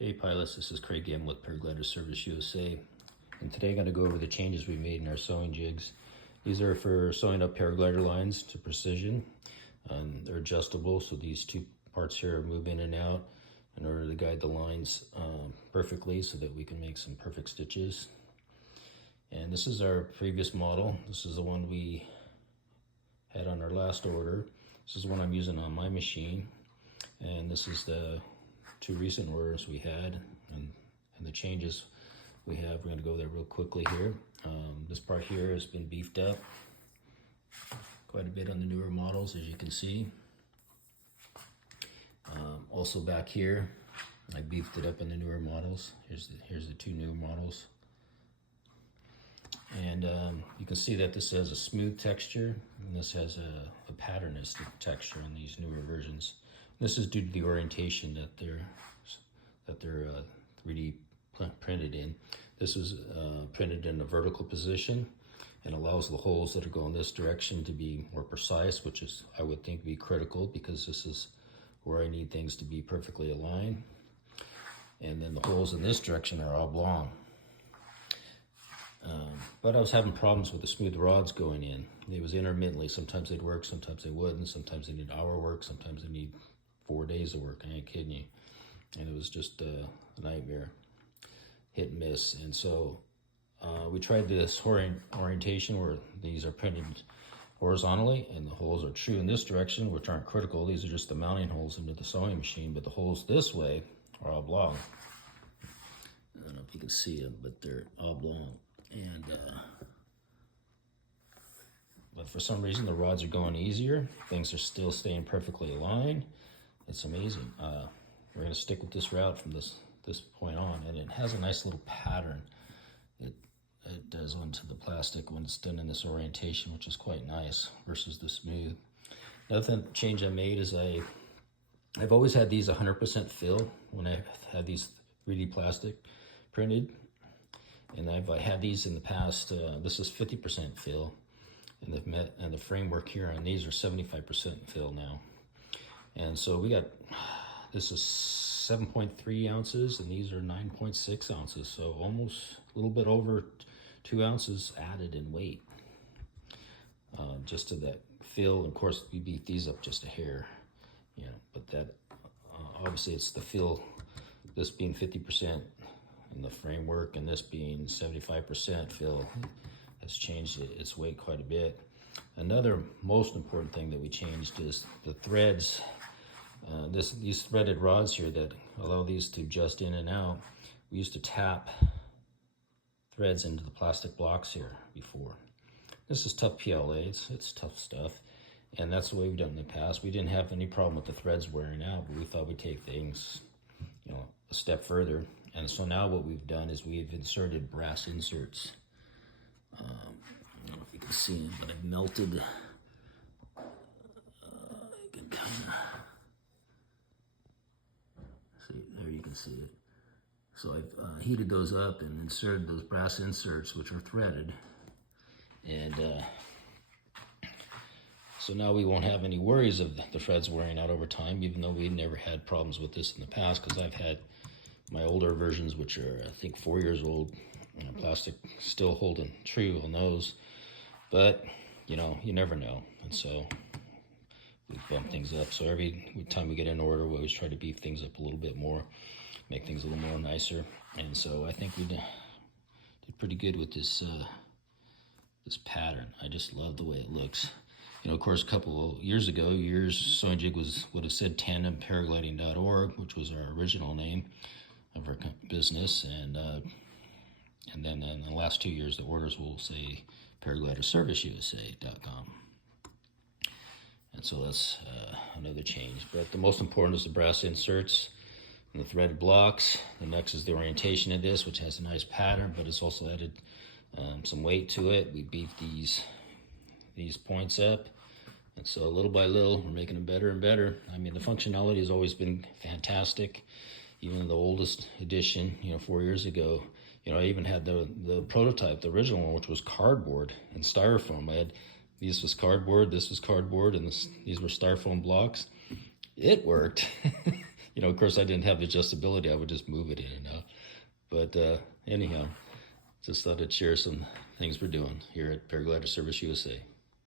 Hey pilots, this is Craig Gam with Paraglider Service USA, and today I'm going to go over the changes we made in our sewing jigs. These are for sewing up paraglider lines to precision. They're adjustable, so these two parts here move in and out in order to guide the lines perfectly so that we can make some perfect stitches. And this is our previous model. This is the one we had on our last order. This is the one I'm using on my machine, and this is the two recent orders we had and the changes we have. We're going to go there real quickly here. This part here has been beefed up quite a bit on the newer models, as you can see. Also back here, I beefed it up in the newer models. Here's the two new models. And you can see that this has a smooth texture, and this has a patternist texture on these newer versions. This is due to the orientation that they're 3D printed in. This was printed in a vertical position and allows the holes that are going this direction to be more precise, which is, I would think, be critical, because this is where I need things to be perfectly aligned. And then the holes in this direction are oblong. But I was having problems with the smooth rods going in. It was intermittently. Sometimes they'd work, sometimes they wouldn't. Sometimes they need hour work, sometimes they need 4 days of work. I ain't kidding you. And it was just a nightmare, hit and miss. And so we tried this orientation where these are printed horizontally and the holes are true in this direction, which aren't critical. These are just the mounting holes into the sewing machine, but the holes this way are oblong. I don't know if you can see them, but they're oblong. And but for some reason the rods are going easier. Things are still staying perfectly aligned. It's amazing. We're going to stick with this route from this point on, and it has a nice little pattern it does onto the plastic when it's done in this orientation, which is quite nice versus the smooth. Another change I made is I've always had these 100% fill when I had these 3D plastic printed, and I've had these in the past. This is 50% fill, and the framework here on these are 75% fill now. And so we got, this is 7.3 ounces and these are 9.6 ounces. So almost a little bit over 2 ounces added in weight, just to that fill. Of course, we beat these up just a hair, you know, but that, obviously it's the fill, this being 50% in the framework and this being 75% fill has changed its weight quite a bit. Another most important thing that we changed is the threads. These threaded rods here that allow these to adjust in and out. We used to tap threads into the plastic blocks here before. This is tough PLA, it's tough stuff, and that's the way we've done it in the past. We didn't have any problem with the threads wearing out, but we thought we'd take things, you know, a step further. And so now what we've done is we've inserted brass inserts. I don't know if you can see them, but I've melted. You can kind of see, there you can see it. So I've heated those up and inserted those brass inserts, which are threaded. And so now we won't have any worries of the threads wearing out over time, even though we never had problems with this in the past, because I've had my older versions, which are I think 4 years old, plastic still holding true on those. But you know, you never know, and so we bump things up. So every time we get an order, we always try to beef things up a little bit more, make things a little more nicer. And so I think we did pretty good with this this pattern. I just love the way it looks. You know, of course, a couple of years ago, Yours Sewing Jig would have said tandemparagliding.org, which was our original name of our business, and then in the last 2 years, the orders will say paragliderserviceusa.com. And so that's another change. But the most important is the brass inserts and the threaded blocks. The next is the orientation of this, which has a nice pattern, but it's also added some weight to it. We beat these points up, and so little by little, we're making them better and better. I mean, the functionality has always been fantastic. Even the oldest edition, you know, 4 years ago, you know, I even had the prototype, the original one, which was cardboard and styrofoam. I had, this was cardboard, this was cardboard, and these were styrofoam blocks. It worked. You know, of course, I didn't have the adjustability. I would just move it in and out. But anyhow, just thought I'd share some things we're doing here at Paraglider Service USA.